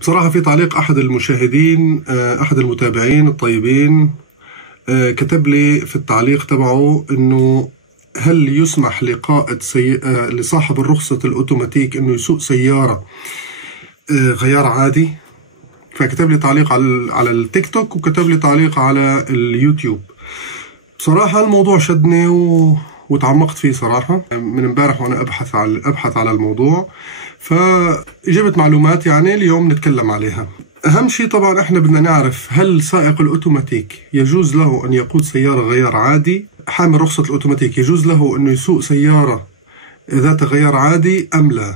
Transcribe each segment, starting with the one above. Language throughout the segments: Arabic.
بصراحة في تعليق أحد المشاهدين، أحد المتابعين الطيبين، كتب لي في التعليق تبعه إنه هل يسمح لقائد لصاحب الرخصة الأوتوماتيك إنه يسوق سيارة غيار عادي؟ فكتب لي تعليق على التيك توك، وكتب لي تعليق على اليوتيوب. بصراحة الموضوع شدني وتعمقت فيه صراحة من امبارح وأنا أبحث على الموضوع، فجبت معلومات يعني اليوم نتكلم عليها. أهم شيء طبعا إحنا بدنا نعرف هل سائق الأوتوماتيك يجوز له أن يقود سيارة غيار عادي؟ حامل رخصة الأوتوماتيك يجوز له أنه يسوق سيارة ذات غيار عادي أم لا؟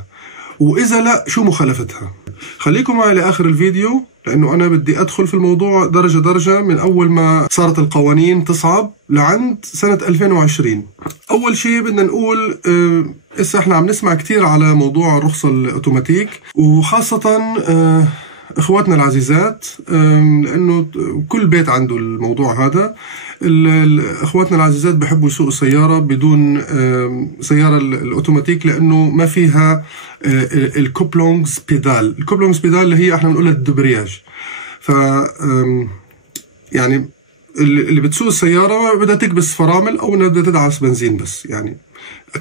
وإذا لا شو مخالفتها؟ خليكم معي لآخر الفيديو، لأنه أنا بدي أدخل في الموضوع درجة درجة من أول ما صارت القوانين تصعب لعند سنة 2020. أول شيء بدنا نقول إسا إحنا عم نسمع كتير على موضوع الرخصة الأوتوماتيك، وخاصة إخواتنا العزيزات، لأنه كل بيت عنده الموضوع هذا. إخواتنا العزيزات بحبوا يسوقوا سيارة بدون سيارة الأوتوماتيك، لأنه ما فيها الكوبلونجز بيدال. الكوبلونجز بيدال اللي هي إحنا بنقولها الدبرياج. ف يعني اللي بتسوق السيارة بدها تكبس فرامل أو بدها تدعس بنزين بس، يعني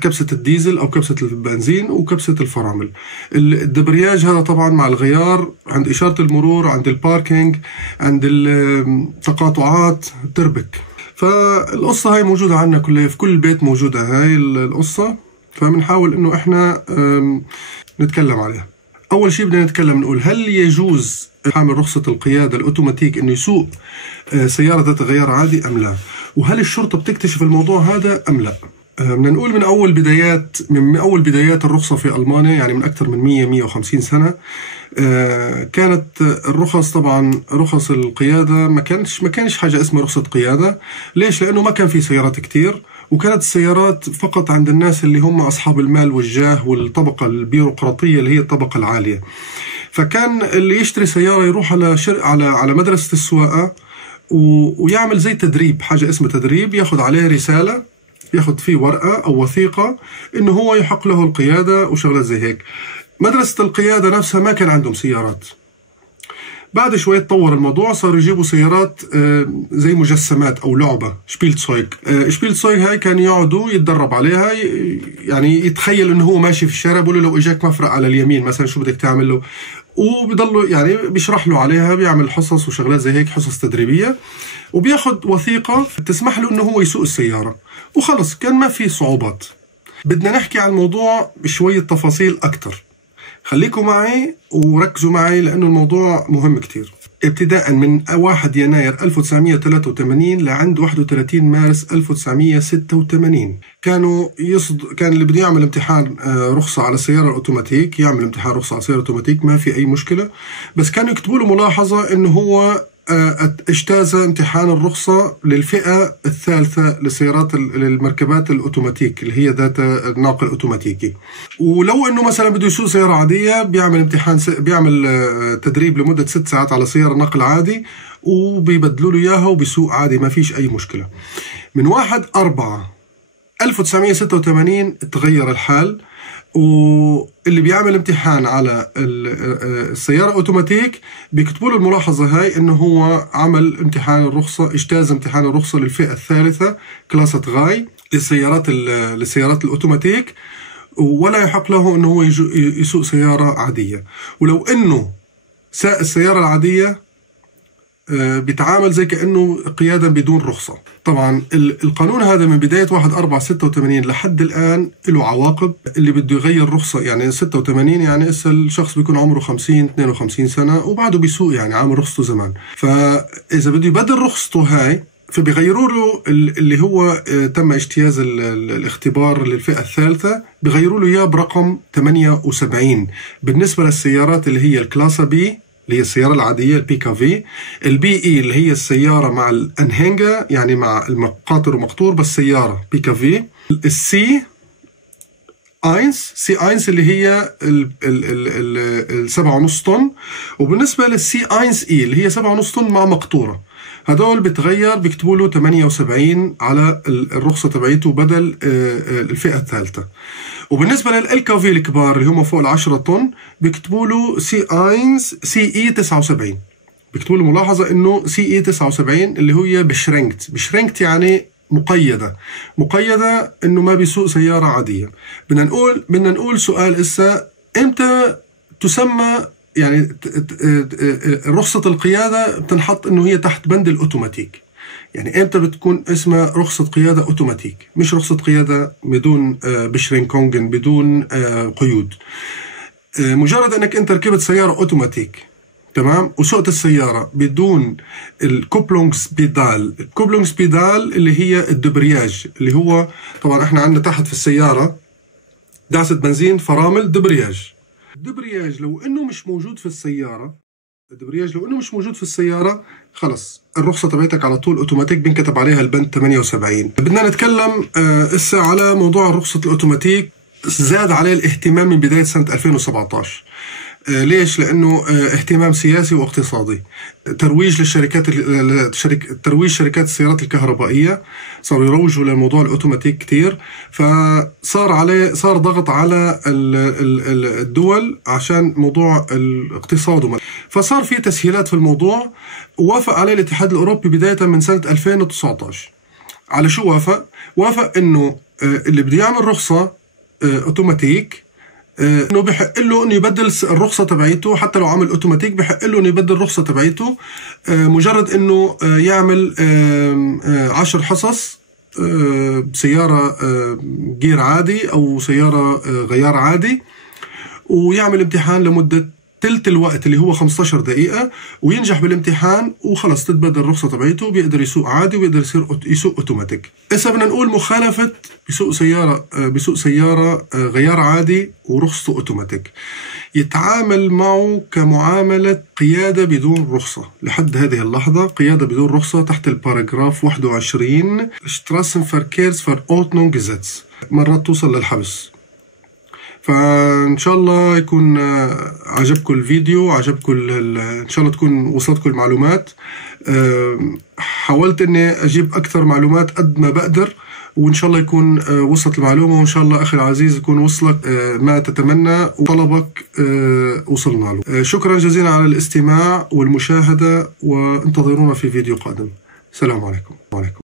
كبسة الديزل أو كبسة البنزين وكبسة الفرامل. الدبرياج هذا طبعا مع الغيار، عند إشارة المرور، عند الباركينج، عند التقاطعات تربك. فالقصة هاي موجودة عندنا كلها في كل بيت، موجودة هاي القصة، فبنحاول إنه إحنا نتكلم عليها. أول شيء بدنا نتكلم نقول هل يجوز حامل رخصة القيادة الأوتوماتيك إنه يسوق سيارة ذات غيار عادي أم لا؟ وهل الشرطة بتكتشف الموضوع هذا أم لا؟ بدنا نقول من أول بدايات الرخصة في ألمانيا، يعني من أكثر من 150 سنة، كانت الرخص طبعا رخص القيادة ما كانش حاجة اسمها رخصة قيادة. ليش؟ لأنه ما كان في سيارات كتير، وكانت السيارات فقط عند الناس اللي هم أصحاب المال والجاه والطبقة البيروقراطية اللي هي الطبقة العالية. فكان اللي يشتري سيارة يروح على مدرسة السواقة ويعمل زي تدريب، حاجة اسمها تدريب، ياخد عليه رسالة، ياخد فيه ورقة أو وثيقة إنه هو يحق له القيادة وشغلات زي هيك. مدرسة القيادة نفسها ما كان عندهم سيارات. بعد شوية تطور الموضوع، صاروا يجيبوا سيارات زي مجسمات أو لعبة، شبيلتسويغ. شبيلتسويغ هاي كان يقعدوا يتدرب عليها، يعني يتخيل إنه هو ماشي في الشارع، بقول له لو إجاك مفرق على اليمين مثلا شو بدك تعمل له، وبضلوا يعني بيشرح له عليها، بيعمل حصص وشغلات زي هيك، حصص تدريبية، وبياخد وثيقة تسمح له إنه هو يسوق السيارة، وخلص كان ما في صعوبات. بدنا نحكي عن الموضوع بشوية تفاصيل أكتر. خليكم معي وركزوا معي لأنه الموضوع مهم كتير. ابتداء من 1 يناير 1983 لعند 31 مارس 1986 كان اللي بده يعمل امتحان رخصة على السيارة الأوتوماتيك يعمل امتحان رخصة على السيارة الأوتوماتيك، ما في أي مشكلة. بس كانوا يكتبوا له ملاحظة إنه هو اجتاز امتحان الرخصة للفئة الثالثة للسيارات المركبات الأوتوماتيك اللي هي ذات الناقل أوتوماتيكي. ولو إنه مثلا بده يسوق سيارة عادية بيعمل تدريب لمدة 6 ساعات على سيارة نقل عادي، وبيبدلوا له إياها وبيسوق عادي، ما فيش أي مشكلة. من 1/4/1986 تغير الحال، واللي بيعمل امتحان على السيارة أوتوماتيك بيكتبوا له الملاحظة هاي إنه هو عمل امتحان الرخصة، اجتاز امتحان الرخصة للفئة الثالثة كلاسة غاي للسيارات الأوتوماتيك، ولا يحق له إنه هو يسوق سيارة عادية. ولو إنه ساق السيارة العادية بيتعامل زي كأنه قيادة بدون رخصة. طبعا القانون هذا من بداية 1/4/86 لحد الآن له عواقب. اللي بده يغير رخصة، يعني 86 يعني إسا الشخص بيكون عمره 50-52 سنة وبعده بيسوق، يعني عامل رخصته زمان. فإذا بده يبدل رخصته هاي فبيغيروا له اللي هو تم اجتياز الاختبار للفئة الثالثة، بيغيروا له إياه برقم 78 بالنسبة للسيارات اللي هي الكلاسة بي اللي هي السيارة العادية البيكافي، البي اي اللي هي السيارة مع الانهنجا يعني مع المقاطر ومقطور بس سيارة بيكافي، السي سي 1 اللي هي ال 7.5 طن. وبالنسبة للسي 1 اي اللي هي 7.5 طن مع مقطورة، هدول بتغير بيكتبوا له 78 على الرخصة تبعيته بدل الفئة الثالثة. وبالنسبة للالكافي الكبار اللي هم فوق 10 طن بيكتبوا له سي 1 سي اي 79. بيكتبوا له ملاحظة انه سي اي 79 اللي هي بشرنكت يعني مقيدة انه ما بيسوق سيارة عادية. بدنا نقول سؤال اسا، امتى تسمى يعني رخصة القيادة بتنحط انه هي تحت بند الاوتوماتيك؟ يعني امتى بتكون اسمها رخصة قيادة اوتوماتيك مش رخصة قيادة بدون بشرينكونجن بدون قيود؟ مجرد انك انت ركبت سيارة اوتوماتيك تمام وسوقت السيارة بدون الكوبلونجز بيدال اللي هي الدبرياج، اللي هو طبعا احنا عندنا تحت في السيارة دعسة بنزين فرامل دبرياج. الدبرياج لو انه مش موجود في السيارة خلص الرخصة تبعتك على طول اوتوماتيك بنكتب عليها البند 78. بدنا نتكلم اسا على موضوع رخصة الاوتوماتيك. زاد عليه الاهتمام من بداية سنة 2017. ليش؟ لأنه اهتمام سياسي واقتصادي، ترويج شركات السيارات الكهربائية، صاروا يروجوا للموضوع الأوتوماتيك كتير، صار ضغط على الدول عشان موضوع الاقتصاد، فصار في تسهيلات في الموضوع. ووافق عليه الاتحاد الأوروبي بداية من سنة 2019. على شو وافق إنه اللي بده يعمل رخصة اوتوماتيك انه بحق له انه يبدل الرخصه تبعيته، حتى لو عمل اوتوماتيك بحق له انه يبدل الرخصه تبعيته مجرد انه يعمل 10 حصص بسياره جير عادي او سياره غيار عادي، ويعمل امتحان لمده تلت الوقت اللي هو 15 دقيقة، وينجح بالامتحان وخلص تتبدل الرخصة تبعيته، بيقدر يسوق عادي وبيقدر يسوق اوتوماتيك. إذا بدنا نقول مخالفة بيسوق سيارة غيار عادي ورخصته اوتوماتيك، يتعامل معه كمعاملة قيادة بدون رخصة. لحد هذه اللحظة قيادة بدون رخصة تحت الباراجراف 21 Straßenverkehrs Verordnung Gesetz، مرات توصل للحبس. فإن شاء الله يكون عجبكم الفيديو، عجبكم إن شاء الله تكون وصلتكم المعلومات. حاولت إني أجيب أكثر معلومات قد ما بقدر، وإن شاء الله يكون وصلت المعلومة، وإن شاء الله أخي العزيز يكون وصلك ما تتمنى وطلبك وصلنا له. شكرا جزيلا على الاستماع والمشاهدة، وانتظرونا في فيديو قادم. السلام عليكم.